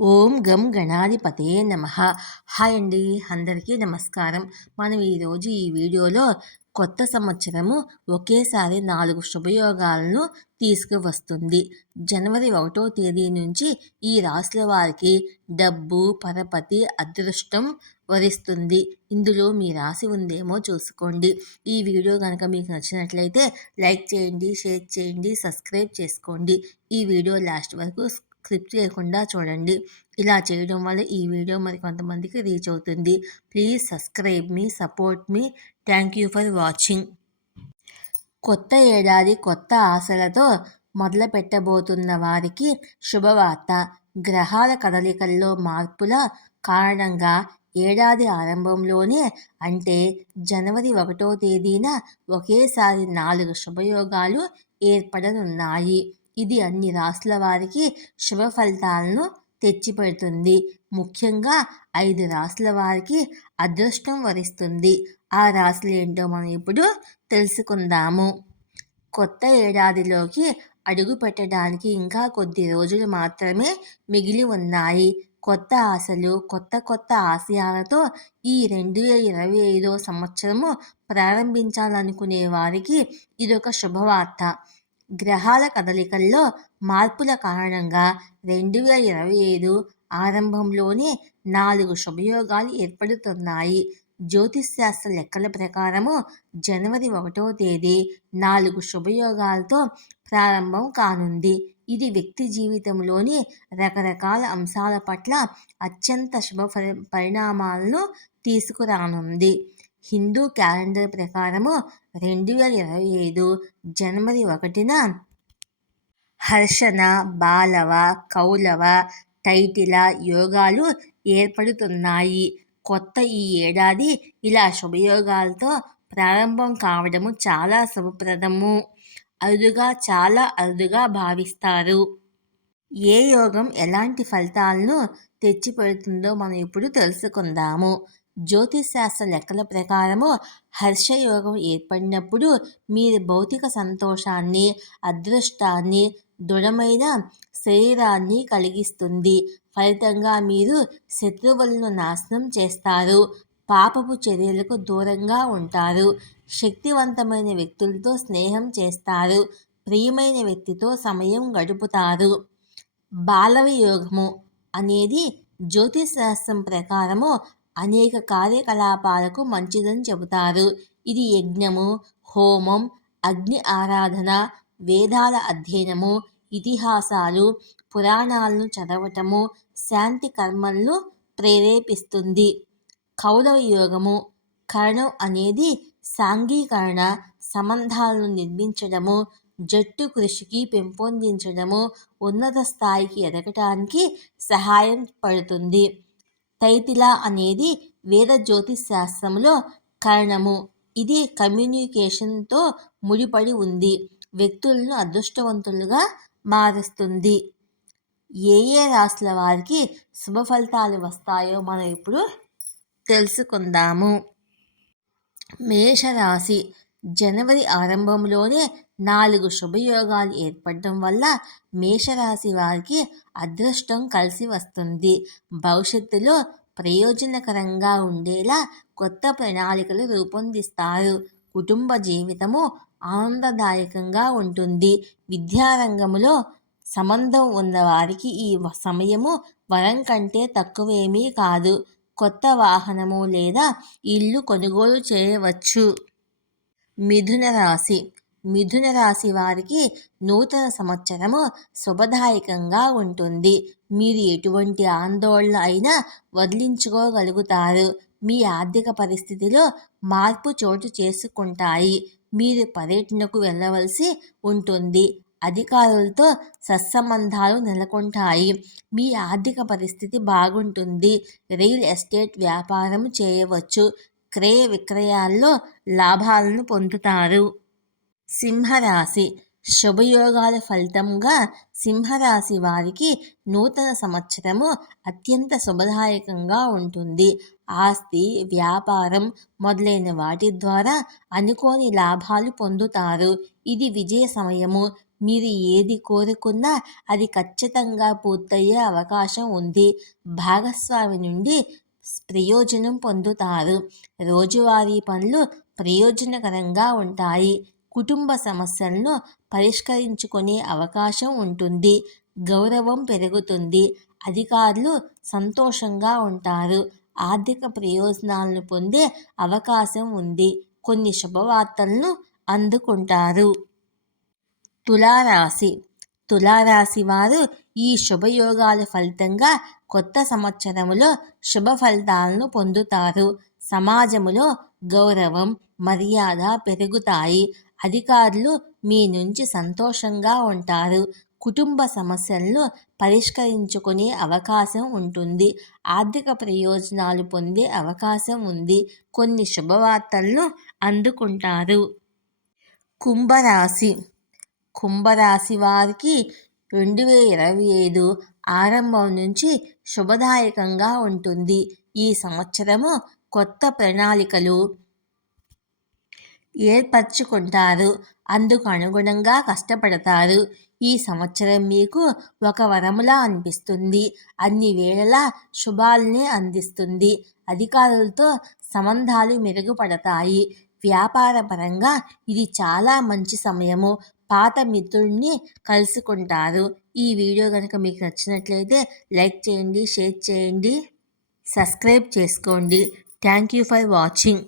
ఓం గం గణాధిపతయే నమః. హాయ్ అండి, అందరికీ నమస్కారం. మనం ఈరోజు ఈ వీడియోలో కొత్త సంవత్సరము ఒకేసారి 4 శుభయోగాలను తీసుకువస్తుంది. జనవరి 1వ తేదీ నుంచి ఈ రాశుల వారికి డబ్బు, పరపతి, అదృష్టం వరిస్తుంది. ఇందులో మీ రాశి ఉందేమో చూసుకోండి. ఈ వీడియో కనుక మీకు నచ్చినట్లయితే లైక్ చేయండి, షేర్ చేయండి, సబ్స్క్రైబ్ చేసుకోండి. ఈ వీడియో లాస్ట్ వరకు స్కిప్ చేయకుండా చూడండి. ఇలా చేయడం వల్ల ఈ వీడియో మరి కొంతమందికి రీచ్ అవుతుంది. Please subscribe me, support me. Thank you for watching. కొత్త ఏడాది కొత్త ఆశలతో మొదలు పెట్టబోతున్న వారికి శుభవార్త. గ్రహాల కదలికల్లో మార్పుల కారణంగా ఏడాది ఆరంభంలోనే అంటే జనవరి 1వ తేదీన ఒకేసారి 4 శుభయోగాలు ఏర్పడనున్నాయి. ఇది అన్ని రాశుల వారికి శుభ ఫలితాలను తెచ్చిపెడుతుంది. ముఖ్యంగా 5 రాశుల వారికి అదృష్టం వరిస్తుంది. ఆ రాశులు ఏంటో మనం ఇప్పుడు తెలుసుకుందాము. కొత్త ఏడాదిలోకి అడుగు పెట్టడానికి ఇంకా కొద్ది రోజులు మాత్రమే మిగిలి ఉన్నాయి. కొత్త ఆశలు, కొత్త ఆశయాలతో ఈ 2025 సంవత్సరము ప్రారంభించాలనుకునే వారికి ఇదొక శుభవార్త. గ్రహాల కదలికల్లో మార్పుల కారణంగా 2025 ఆరంభంలోనే 4 శుభయోగాలు ఏర్పడుతున్నాయి. జ్యోతిష్శాస్త్ర లెక్కల ప్రకారము జనవరి 1వ తేదీ 4 శుభయోగాలతో ప్రారంభం కానుంది. ఇది వ్యక్తి జీవితంలోని రకరకాల అంశాల పట్ల అత్యంత శుభ పరిణామాలను తీసుకురానుంది. హిందూ క్యాలెండర్ ప్రకారము 2025 జనవరి 1న హర్షణ, బాలవ, కౌలవ, తైటిల యోగాలు ఏర్పడుతున్నాయి. కొత్త ఈ ఏడాది ఇలా శుభయోగాలతో ప్రారంభం కావడము చాలా శుభప్రదము. చాలా అరుదుగా భావిస్తారు. ఏ యోగం ఎలాంటి ఫలితాలను తెచ్చిపెడుతుందో మనం ఇప్పుడు తెలుసుకుందాము. జ్యోతిశాస్త్ర లెక్కల ప్రకారము హర్షయోగం ఏర్పడినప్పుడు మీరు భౌతిక సంతోషాన్ని, అదృష్టాన్ని, దృఢమైన శరీరాన్ని కలిగిస్తుంది. ఫలితంగా మీరు శత్రువులను నాశనం చేస్తారు. పాపపు చర్యలకు దూరంగా ఉంటారు. శక్తివంతమైన వ్యక్తులతో స్నేహం చేస్తారు. ప్రియమైన వ్యక్తితో సమయం గడుపుతారు. బాలవ యోగము అనేది జ్యోతిశాస్త్రం ప్రకారము అనేక కార్యకలాపాలకు మంచిదని చెబుతారు. ఇది యజ్ఞము, హోమం, అగ్ని ఆరాధన, వేదాల అధ్యయనము, ఇతిహాసాలు, పురాణాలను చదవటము, శాంతి కర్మలను ప్రేరేపిస్తుంది. కౌలవ యోగము కరణం అనేది సాంఘీకరణ సంబంధాలను నిర్మించడము, జట్టు కృషికి పెంపొందించడము, ఉన్నత స్థాయికి ఎదగటానికి సహాయం పడుతుంది. తైతిల అనేది వేద జ్యోతిష్ శాస్త్రంలో కరణము. ఇది కమ్యూనికేషన్తో ముడిపడి ఉంది. వ్యక్తులను అదృష్టవంతులుగా మారుస్తుంది. ఏ రాశుల వారికి శుభ ఫలితాలు వస్తాయో మనం ఇప్పుడు తెలుసుకుందాము. మేషరాశి. జనవరి ఆరంభంలోనే 4 శుభయోగాలు ఏర్పడడం వల్ల మేషరాశి వారికి అదృష్టం కలిసి వస్తుంది. భవిష్యత్తులో ప్రయోజనకరంగా ఉండేలా కొత్త ప్రణాళికలు రూపొందిస్తారు. కుటుంబ జీవితము ఆనందదాయకంగా ఉంటుంది. విద్యారంగంలో సంబంధం ఉన్నవారికి ఈ సమయము వరం కంటే తక్కువేమీ కాదు. కొత్త వాహనము లేదా ఇల్లు కొనుగోలు చేయవచ్చు. మిథున రాశి. మిథున రాశి వారికి నూతన సంవత్సరము శుభదాయకంగా ఉంటుంది. మీరు ఎటువంటి ఆందోళన అయినా వదిలించుకోగలుగుతారు. మీ ఆర్థిక పరిస్థితిలో మార్పు చోటు చేసుకుంటాయి. మీరు పర్యటనకు వెళ్ళవలసి ఉంటుంది. అధికారులతో సత్సంబంధాలు నెలకొంటాయి. మీ ఆర్థిక పరిస్థితి బాగుంటుంది. రియల్ ఎస్టేట్ వ్యాపారం చేయవచ్చు. క్రయ విక్రయాల్లో లాభాలను పొందుతారు. సింహరాశి. శుభయోగాల ఫలితంగా సింహరాశి వారికి నూతన సంవత్సరము అత్యంత శుభదాయకంగా ఉంటుంది. ఆస్తి, వ్యాపారం మొదలైన వాటి ద్వారా అనుకోని లాభాలు పొందుతారు. ఇది విజయ సమయము. మీరు ఏది కోరుకున్నా అది ఖచ్చితంగా పూర్తయ్యే అవకాశం ఉంది. భాగస్వామి నుండి ప్రయోజనం పొందుతారు. రోజువారీ పనులు ప్రయోజనకరంగా ఉంటాయి. కుటుంబ సమస్యలను పరిష్కరించుకునే అవకాశం ఉంటుంది. గౌరవం పెరుగుతుంది. అధికారులు సంతోషంగా ఉంటారు. ఆర్థిక ప్రయోజనాలను పొందే అవకాశం ఉంది. కొన్ని శుభవార్తలను అందుకుంటారు. తులారాశి. తులారాశి వారు ఈ శుభయోగాల ఫలితంగా కొత్త సంవత్సరములో శుభ ఫలితాలను పొందుతారు. సమాజములో గౌరవం, మర్యాద పెరుగుతాయి. అధికారులు మీ నుంచి సంతోషంగా ఉంటారు. కుటుంబ సమస్యలను పరిష్కరించుకునే అవకాశం ఉంటుంది. ఆర్థిక ప్రయోజనాలు పొందే అవకాశం ఉంది. కొన్ని శుభవార్తలను అందుకుంటారు. కుంభరాశి. కుంభరాశి వారికి 2025 ఆరంభం నుంచి శుభదాయకంగా ఉంటుంది. ఈ సంవత్సరము కొత్త ప్రణాళికలు ఏర్పరచుకుంటారు. అందుకు అనుగుణంగా కష్టపడతారు. ఈ సంవత్సరం మీకు ఒక వరములా అనిపిస్తుంది. అన్ని వేళలా శుభాలనే అందిస్తుంది. అధికారులతో సంబంధాలు మెరుగుపడతాయి. వ్యాపారపరంగా ఇది చాలా మంచి సమయము. పాత మిత్రుల్ని కలుసుకుంటారు. ఈ వీడియో కనుక మీకు నచ్చినట్లయితే లైక్ చేయండి, షేర్ చేయండి, సబ్స్క్రైబ్ చేసుకోండి. Thank you for watching.